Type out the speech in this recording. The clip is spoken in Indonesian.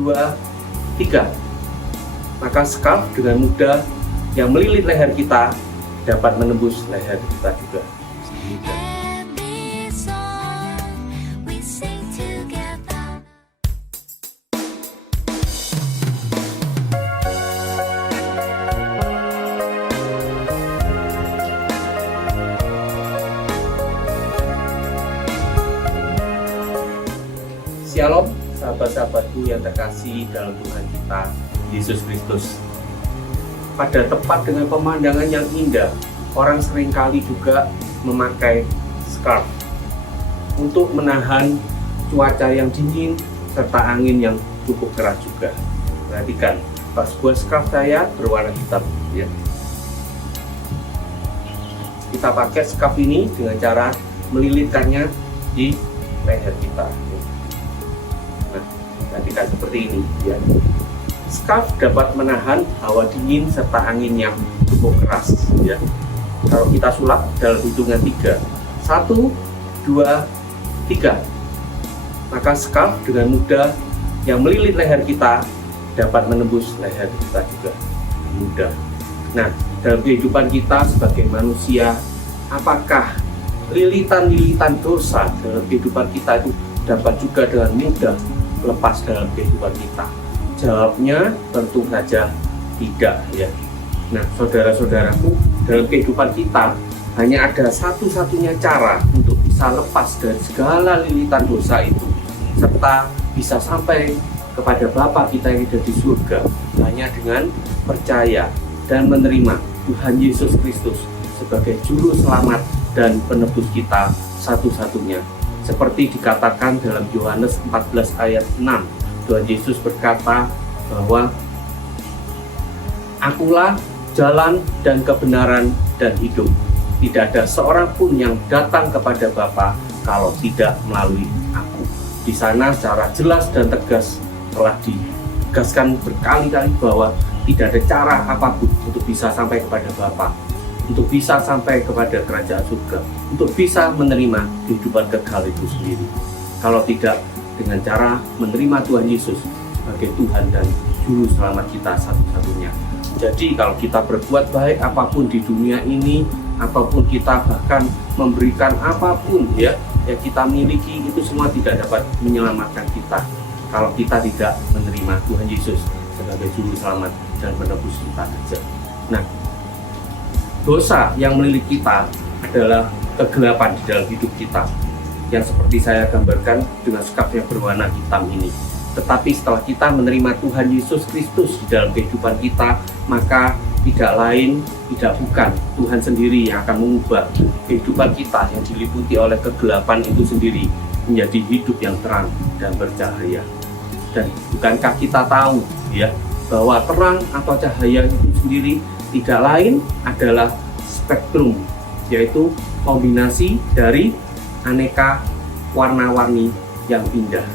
2, 3. Maka scarf dengan mudah yang melilit leher kita dapat menembus leher kita juga. Shalom, sahabat-sahabatku yang terkasih dalam Tuhan kita, Yesus Kristus. Pada tepat dengan pemandangan yang indah, orang seringkali juga memakai scarf untuk menahan cuaca yang dingin serta angin yang cukup keras juga. Perhatikan, pas buat scarf saya berwarna hitam. Ya. Kita pakai scarf ini dengan cara melilitkannya di leher kita. Nah, perhatikan seperti ini. Ya. Scarf dapat menahan hawa dingin serta angin yang cukup keras. Ya. Kalau kita sulap dalam hitungan 3, 1, 2, 3, maka scarf dengan mudah yang melilit leher kita dapat menembus leher kita juga mudah. Nah, dalam kehidupan kita sebagai manusia, apakah lilitan-lilitan dosa dalam kehidupan kita itu dapat juga dengan mudah lepas dalam kehidupan kita? Jawabnya tentu saja tidak, ya. Nah, saudara-saudaraku, dalam kehidupan kita hanya ada satu-satunya cara untuk bisa lepas dari segala lilitan dosa itu serta bisa sampai kepada Bapa kita yang ada di surga hanya dengan percaya dan menerima Tuhan Yesus Kristus sebagai juru selamat dan penebus kita satu-satunya. Seperti dikatakan dalam Yohanes 14 ayat 6, Tuhan Yesus berkata bahwa Akulah jalan dan kebenaran dan hidup. Tidak ada seorang pun yang datang kepada Bapa kalau tidak melalui Aku. Di sana secara jelas dan tegas telah ditegaskan berkali-kali bahwa tidak ada cara apapun untuk bisa sampai kepada Bapa, untuk bisa sampai kepada kerajaan surga, untuk bisa menerima kehidupan kekal itu sendiri, kalau tidak dengan cara menerima Tuhan Yesus sebagai Tuhan dan Juru Selamat kita satu-satunya. Jadi kalau kita berbuat baik apapun di dunia ini, ataupun kita bahkan memberikan apapun ya yang kita miliki, itu semua tidak dapat menyelamatkan kita kalau kita tidak menerima Tuhan Yesus sebagai Juru Selamat dan penebus kita saja. Nah, dosa yang melilit kita adalah kegelapan di dalam hidup kita, yang seperti saya gambarkan dengan scarf yang berwarna hitam ini. Tetapi setelah kita menerima Tuhan Yesus Kristus di dalam kehidupan kita, maka tidak lain, tidak bukan Tuhan sendiri yang akan mengubah kehidupan kita yang diliputi oleh kegelapan itu sendiri menjadi hidup yang terang dan bercahaya. Dan bukankah kita tahu ya bahwa terang atau cahaya itu sendiri tidak lain adalah spektrum, yaitu kombinasi dari aneka warna-warni yang indah.